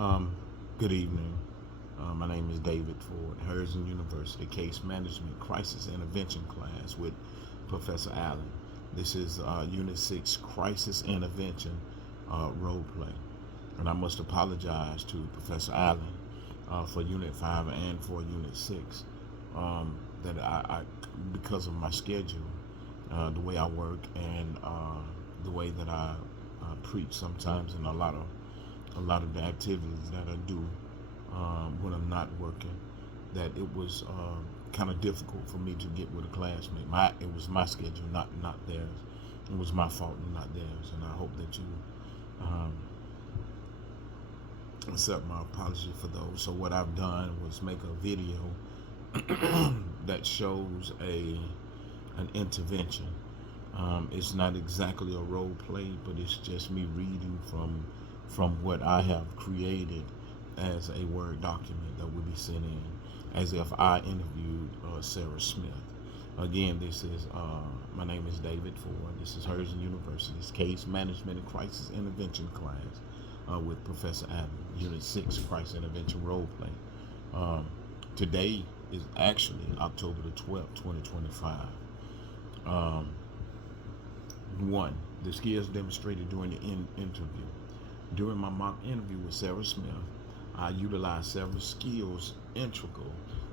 Um, Good evening. My name is David Ford, Harrison University Case Management Crisis Intervention class with Professor Allen. This is Unit 6 Crisis Intervention Role Play. And I must apologize to Professor Allen for Unit 5 and for Unit 6. That because of my schedule, the way I work, and the way that I preach sometimes, and a lot of the activities that I do when I'm not working, that it was kind of difficult for me to get with a classmate. It was my schedule, not theirs. It was my fault and not theirs. And I hope that you um, accept my apology for those. So what I've done was make a video that shows an intervention. It's not exactly a role play, but it's just me reading from what I have created as a Word document that will be sent in, as if I interviewed Sarah Smith. Again, my name is David Ford. This is Harrison University's Case Management and Crisis Intervention class with Professor Allen, Unit 6 Crisis Intervention Role Play. Today is actually October the 12th, 2025. Um, One, the skills demonstrated during the interview. During my mock interview with Sarah Smith, I utilized several skills integral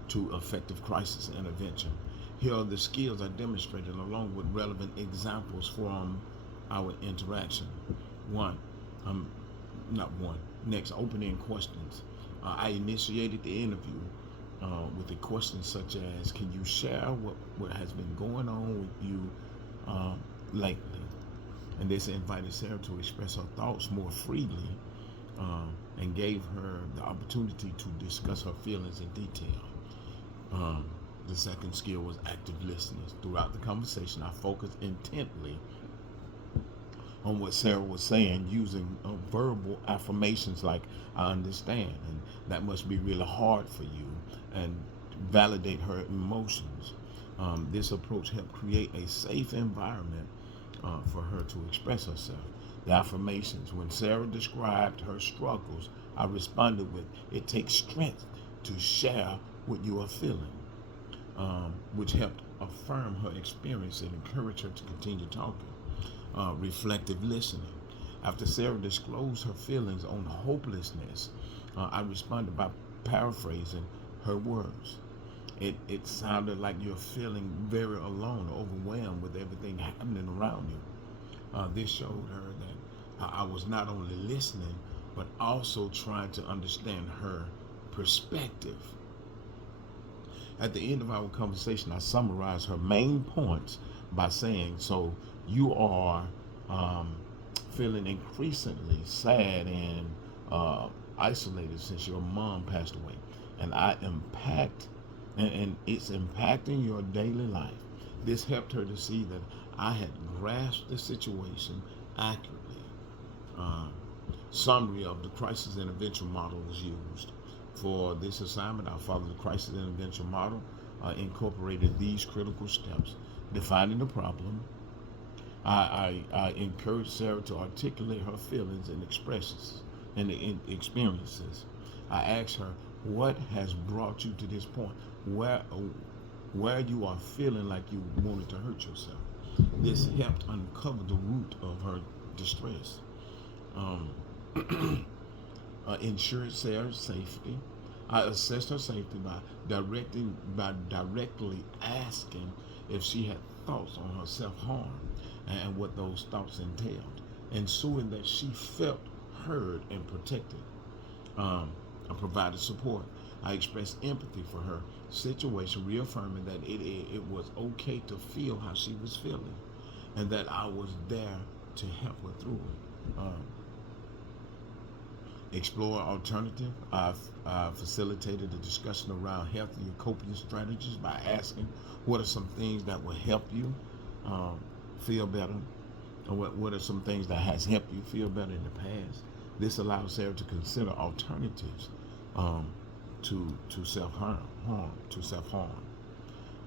to effective crisis intervention. Here are the skills I demonstrated along with relevant examples from our interaction. One, not one. Next, opening questions. I initiated the interview with a question such as, "Can you share what has been going on with you lately?" And this invited Sarah to express her thoughts more freely and gave her the opportunity to discuss her feelings in detail. The second skill was active listening. Throughout the conversation, I focused intently on what Sarah was saying, using verbal affirmations like "I understand," and "that must be really hard for you," and validate her emotions. This approach helped create a safe environment for her to express herself. The affirmations: when Sarah described her struggles, I responded with, "It takes strength to share what you are feeling," which helped affirm her experience and encourage her to continue talking. Reflective listening. After Sarah disclosed her feelings on hopelessness, I responded by paraphrasing her words. It sounded like you're feeling very alone, overwhelmed with everything happening around you. This showed her that I was not only listening, but also trying to understand her perspective. At the end of our conversation, I summarized her main points by saying, "So you are um, feeling increasingly sad and isolated since your mom passed away, and and it's impacting your daily life." This helped her to see that I had grasped the situation accurately. Um, Summary of the crisis intervention model was used. For this assignment, I followed the crisis intervention model, incorporated these critical steps: defining the problem. I encouraged Sarah to articulate her feelings and expressions and experiences. I asked her, "What has brought you to this point? Where where you are feeling like you wanted to hurt yourself?" This helped uncover the root of her distress. Um, Ensured Sarah's safety. I assessed her safety by directly asking if she had thoughts on her self harm and what those thoughts entailed, ensuring that she felt heard and protected. I provided support. I expressed empathy for her situation, reaffirming that it was okay to feel how she was feeling, and that I was there to help her through it. Explore alternative. I facilitated a discussion around healthier coping strategies by asking, "What are some things that will help you um, feel better? Or what are some things that has helped you feel better in the past?" This allows Sarah to consider alternatives um, to self harm,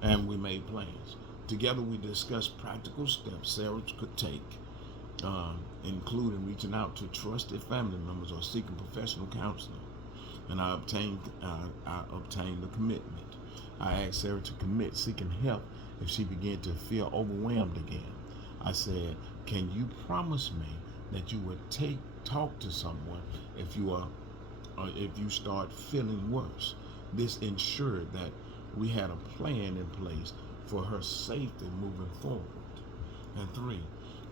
and we made plans. Together, we discussed practical steps Sarah could take including reaching out to trusted family members or seeking professional counseling. And I obtained the commitment. I asked Sarah to commit seeking help if she began to feel overwhelmed again. I said, "Can you promise me that you would talk to someone if you start feeling worse?" This ensured that we had a plan in place for her safety moving forward. And three,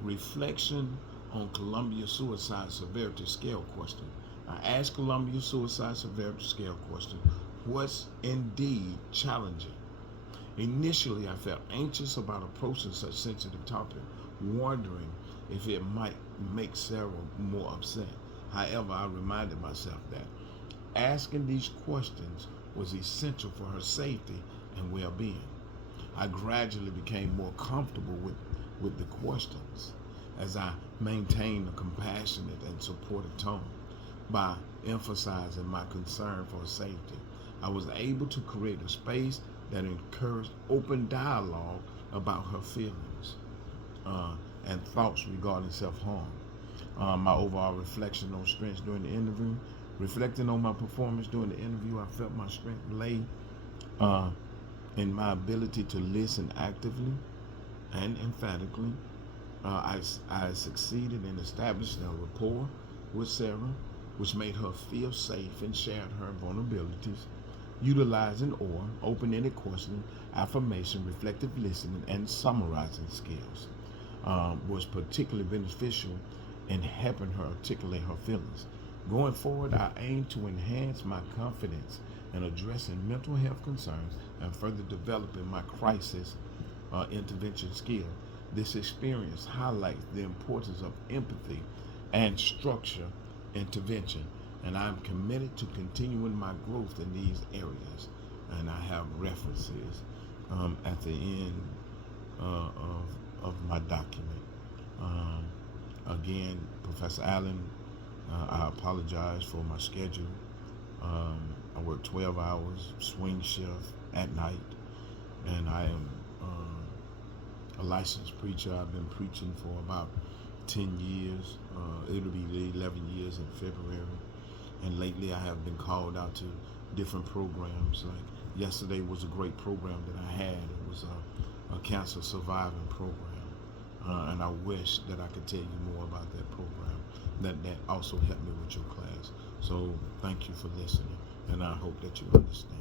reflection on Columbia Suicide Severity Scale question. I asked Columbia Suicide Severity Scale question, what's indeed challenging? Initially, I felt anxious about approaching such sensitive topic, wondering if it might make Sarah more upset. However, I reminded myself that asking these questions was essential for her safety and well-being. I gradually became more comfortable with the questions as I maintained a compassionate and supportive tone. By emphasizing my concern for her safety, I was able to create a space that encouraged open dialogue about her feelings and thoughts regarding self-harm. My overall reflection on strengths during the interview. Reflecting on my performance during the interview, I felt my strength lay uh, in my ability to listen actively and emphatically. I succeeded in establishing a rapport with Sarah, which made her feel safe and shared her vulnerabilities. Utilizing or open-ended questioning, affirmation, reflective listening, and summarizing skills was particularly beneficial in helping her articulate her feelings. Going forward, I aim to enhance my confidence in addressing mental health concerns and further developing my crisis intervention skill. This experience highlights the importance of empathy and structure intervention, and I'm committed to continuing my growth in these areas. And I have references at the end of my document. Um, Again, Professor Allen, I apologize for my schedule. I work 12 hours, swing shift at night, and I am a licensed preacher. I've been preaching for about 10 years. It'll be 11 years in February. And lately I have been called out to different programs. Like yesterday was a great program that I had. It was a cancer surviving program. And I wish that I could tell you more about that program. That also helped me with your class. So thank you for listening, and I hope that you understand.